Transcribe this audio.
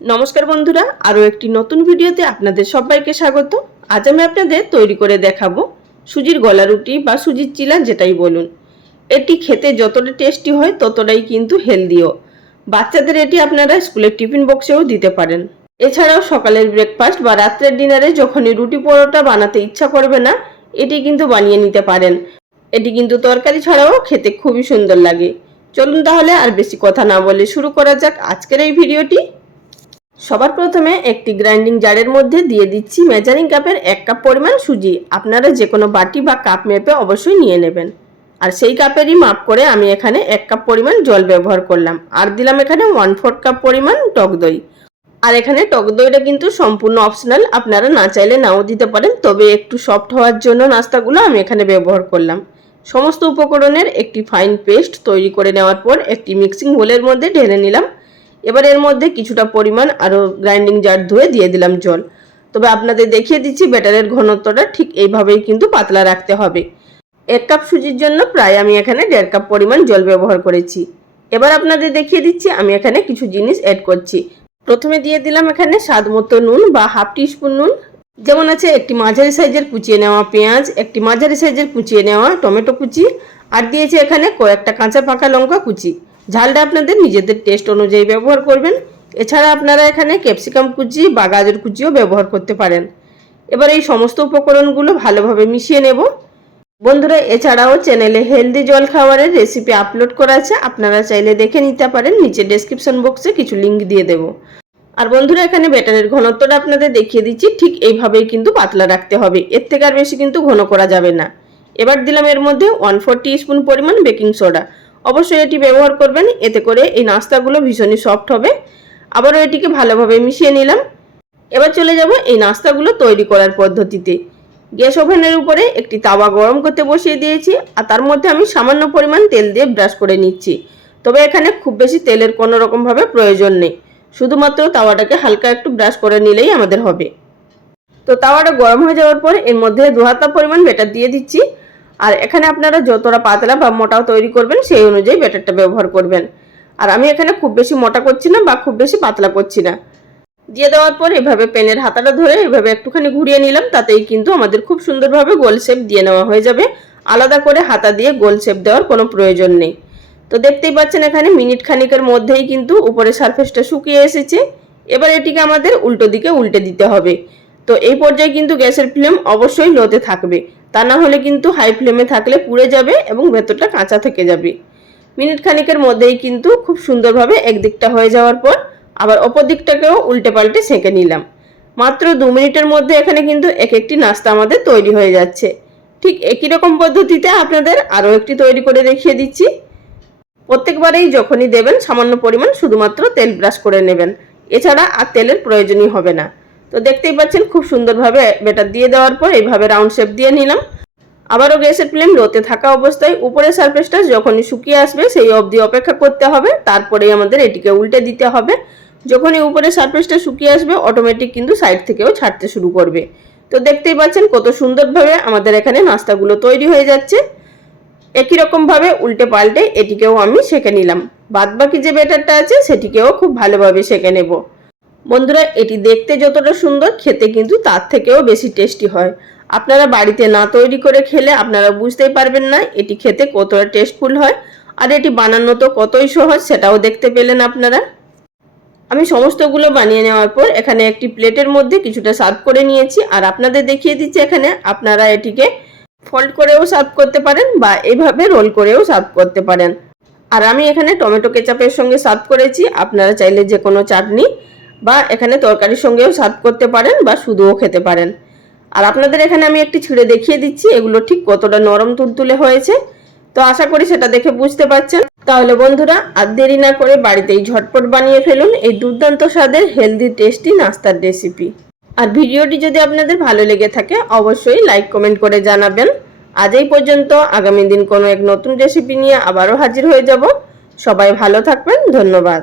নমস্কার বন্ধুরা, আরও একটি নতুন ভিডিওতে আপনাদের সবাইকে স্বাগত। আজ আমি আপনাদের তৈরি করে দেখাবো সুজির গলা রুটি বা সুজির চিলা, যেটাই বলুন। এটি খেতে যতটা টেস্টি হয় ততটাই কিন্তু হেলদিও। বাচ্চাদের এটি আপনারা স্কুলের টিফিন বক্সেও দিতে পারেন। এছাড়াও সকালের ব্রেকফাস্ট বা রাত্রের ডিনারে যখনই রুটি পরোটা বানাতে ইচ্ছা করবে না, এটি কিন্তু বানিয়ে নিতে পারেন। এটি কিন্তু তরকারি ছাড়াও খেতে খুবই সুন্দর লাগে। চলুন তাহলে আর বেশি কথা না বলে শুরু করা যাক আজকের এই ভিডিওটি। সবার প্রথমে একটি গ্রাইন্ডিং জারের মধ্যে দিয়ে দিচ্ছি মেজারিং কাপের 1 কাপ পরিমাণ সুজি। আপনারা যে কোনো বাটি বা কাপ মেপে অবশ্যই নিয়ে নেবেন। আর সেই কাপেরই মাপ করে আমি এখানে 1 কাপ পরিমাণ জল ব্যবহার করলাম। আর দিলাম এখানে 1/4 কাপ পরিমাণ টক দই। আর এখানে টক দইটা কিন্তু সম্পূর্ণ অপশনাল, আপনারা না চাইলে নাও দিতে পারেন, তবে একটু সফট হওয়ার জন্য নাস্তাগুলো আমি এখানে ব্যবহার করলাম। সমস্ত উপকরণের একটি ফাইন পেস্ট তৈরি করে নেওয়ার পর একটি মিক্সিং বোলের মধ্যে ঢেলে নিলাম। এবার এর মধ্যে কিছুটা পরিমাণ আরও গ্রাইন্ডিং জার ধুয়ে দিয়ে দিলাম জল। তবে আপনাদের দেখিয়ে দিচ্ছি ব্যাটারের ঘনত্বটা ঠিক এইভাবেই কিন্তু পাতলা রাখতে হবে। 1 কাপ সুজির জন্য প্রায় আমি এখানে 1.5 কাপ পরিমাণ জল ব্যবহার করেছি। এবার আপনাদের দেখিয়ে দিচ্ছি আমি এখানে কিছু জিনিস অ্যাড করছি। প্রথমে দিয়ে দিলাম এখানে স্বাদ মতো নুন বা হাফ টিস্পুন নুন, যেমন আছে একটি মাঝারি সাইজের কুচিয়ে নেওয়া পেঁয়াজ, একটি মাঝারি সাইজের কুচিয়ে নেওয়া টমেটো কুচি, আর দিয়েছি এখানে কয়েকটা কাঁচা পাকা লঙ্কা কুচি। ঝালটা আপনাদের নিজেদের টেস্ট অনুযায়ী ব্যবহার করবেন। এছাড়া আপনারা এখানে ক্যাপসিকাম কুচি বা গাজর কুচিও ব্যবহার করতে পারেন। এবার এই সমস্ত উপকরণগুলো ভালোভাবে মিশিয়ে নেব। বন্ধুরা, এছাড়াও চ্যানেলে হেলদি জল খাবারের রেসিপি আপলোড করা আছে, আপনারা চাইলে দেখে নিতে পারেন। নিচে ডেসক্রিপশন বক্সে কিছু লিঙ্ক দিয়ে দেব। আর বন্ধুরা, এখানে ব্যাটারের ঘনত্বটা আপনাদের দেখিয়ে দিচ্ছি, ঠিক এইভাবেই কিন্তু পাতলা রাখতে হবে, এর থেকে আর বেশি কিন্তু ঘন করা যাবে না। এবার দিলাম এর মধ্যে 1/4 টিস্পুন পরিমাণ বেকিং সোডা। অবশ্যই এটি ব্যবহার করবেন, এতে করে এই নাস্তাগুলো ভীষণই সফট হবে। আবারও এটিকে ভালোভাবে মিশিয়ে নিলাম। এবার চলে যাব এই নাস্তাগুলো তৈরি করার পদ্ধতিতে। গ্যাস ওভেনের উপরে একটি তাওয়া গরম করতে বসিয়ে দিয়েছি, আর তার মধ্যে আমি সামান্য পরিমাণ তেল দিয়ে ব্রাশ করে নিচ্ছি। তবে এখানে খুব বেশি তেলের কোনো রকমভাবে প্রয়োজন নেই, শুধুমাত্র তাওয়াটাকে হালকা একটু ব্রাশ করে নিলেই আমাদের হবে। তো তাওয়াটা গরম হয়ে যাওয়ার পর এর মধ্যে 2 হাতা পরিমাণ ব্যাটার দিয়ে দিচ্ছি। আর এখানে আপনারা যতটা পাতলা বা মোটাও তৈরি করবেন সেই অনুযায়ী ব্যাটারটা ব্যবহার করবেন। আর আমি এখানে খুব বেশি মোটা করছি না বা খুব বেশি পাতলা করছি না। দিয়ে দেওয়ার পর এভাবে পেনের হাতাটা ধরে এভাবে একটুখানি ঘুরিয়ে নিলাম, তাতেই কিন্তু আমাদের খুব সুন্দরভাবে গোল শেপ দিয়ে নেওয়া হয়ে যাবে। আলাদা করে হাতা দিয়ে গোল শেপ দেওয়ার কোনো প্রয়োজন নেই। তো দেখতেই পাচ্ছেন এখানে মিনিট খানিকের মধ্যেই কিন্তু উপরে সারফেসটা শুকিয়ে এসেছে। এবার এটিকে আমাদের উল্টো দিকে উল্টে দিতে হবে। তো এই পর্যায়ে কিন্তু গ্যাসের ফ্লেম অবশ্যই লোতে থাকবে, তা না হলে কিন্তু হাই ফ্লেমে থাকলে পুড়ে যাবে এবং ভেতরটা কাঁচা থেকে যাবে। মিনিট খানিকের মধ্যেই কিন্তু খুব সুন্দরভাবে একদিকটা হয়ে যাওয়ার পর আবার অপর দিকটাকেও উল্টে পাল্টে সেঁকে নিলাম। মাত্র 2 মিনিটের মধ্যে এখানে কিন্তু এক একটি নাস্তা আমাদের তৈরি হয়ে যাচ্ছে। ঠিক একই রকম পদ্ধতিতে আপনাদের আরও একটি তৈরি করে দেখিয়ে দিচ্ছি। প্রত্যেকবারেই যখনই দেবেন সামান্য পরিমাণ শুধুমাত্র তেল ব্রাশ করে নেবেন, এছাড়া আর তেলের প্রয়োজনই হবে না। তো দেখতেই পাচ্ছেন খুব সুন্দরভাবে ব্যাটার দিয়ে দেওয়ার পর এইভাবে রাউন্ড শেপ দিয়ে নিলাম। আবারও গ্যাসের ফ্লেম লোতে থাকা অবস্থায় উপরের সারফেসটা যখনই শুকিয়ে আসবে সেই অবধি অপেক্ষা করতে হবে, তারপরেই আমাদের এটিকে উল্টে দিতে হবে। যখনই উপরের সারফেসটা শুকিয়ে আসবে অটোমেটিক কিন্তু সাইড থেকেও ছাড়তে শুরু করবে। তো দেখতেই পাচ্ছেন কত সুন্দরভাবে আমাদের এখানে নাস্তাগুলো তৈরি হয়ে যাচ্ছে। একই রকমভাবে উল্টে পাল্টে এটিকেও আমি সেঁকে নিলাম। বাদবাকি যে ব্যাটারটা আছে সেটিকেও খুব ভালোভাবে সেঁকে নেব। বন্ধুরা, এটি দেখতে যতটা সুন্দর, খেতে কিন্তু তার থেকেও বেশি টেস্টি হয়। আপনারা বাড়িতে না তৈরি করে খেলে আপনারা বুঝতেই পারবেন না এটি খেতে কতটা টেস্টফুল হয়। আর এটি বানানো তো কতই সহজ, সেটাও দেখতে পেলেন আপনারা। আমি সমস্তগুলো বানিয়ে নেওয়ার পর এখানে একটি প্লেটের মধ্যে কিছুটা সার্ভ করে নিয়েছি। আর আপনাদের দেখিয়ে দিচ্ছি এখানে আপনারা এটিকে ফোল্ড করেও সার্ভ করতে পারেন বা এইভাবে রোল করেও সার্ভ করতে পারেন। আর আমি এখানে টমেটো কেচাপের সঙ্গে সার্ভ করেছি, আপনারা চাইলে যে কোনো চাটনি বা এখানে তরকারির সঙ্গেও সার্ভ করতে পারেন বা শুধুও খেতে পারেন। আর আপনাদের এখানে আমি একটি ছিঁড়ে দেখিয়ে দিচ্ছি এগুলো ঠিক কতটা নরম তুলতুলে হয়েছে। তো আশা করি সেটা দেখে বুঝতে পারছেন। তাহলে বন্ধুরা, আর দেরি না করে বাড়িতেই ঝটপট বানিয়ে ফেলুন এই দুর্দান্ত স্বাদের হেলদি টেস্টি নাস্তার রেসিপি। আর ভিডিওটি যদি আপনাদের ভালো লেগে থাকে অবশ্যই লাইক কমেন্ট করে জানাবেন। আজ এই পর্যন্ত, আগামী দিন কোনো এক নতুন রেসিপি নিয়ে আবারও হাজির হয়ে যাব। সবাই ভালো থাকবেন, ধন্যবাদ।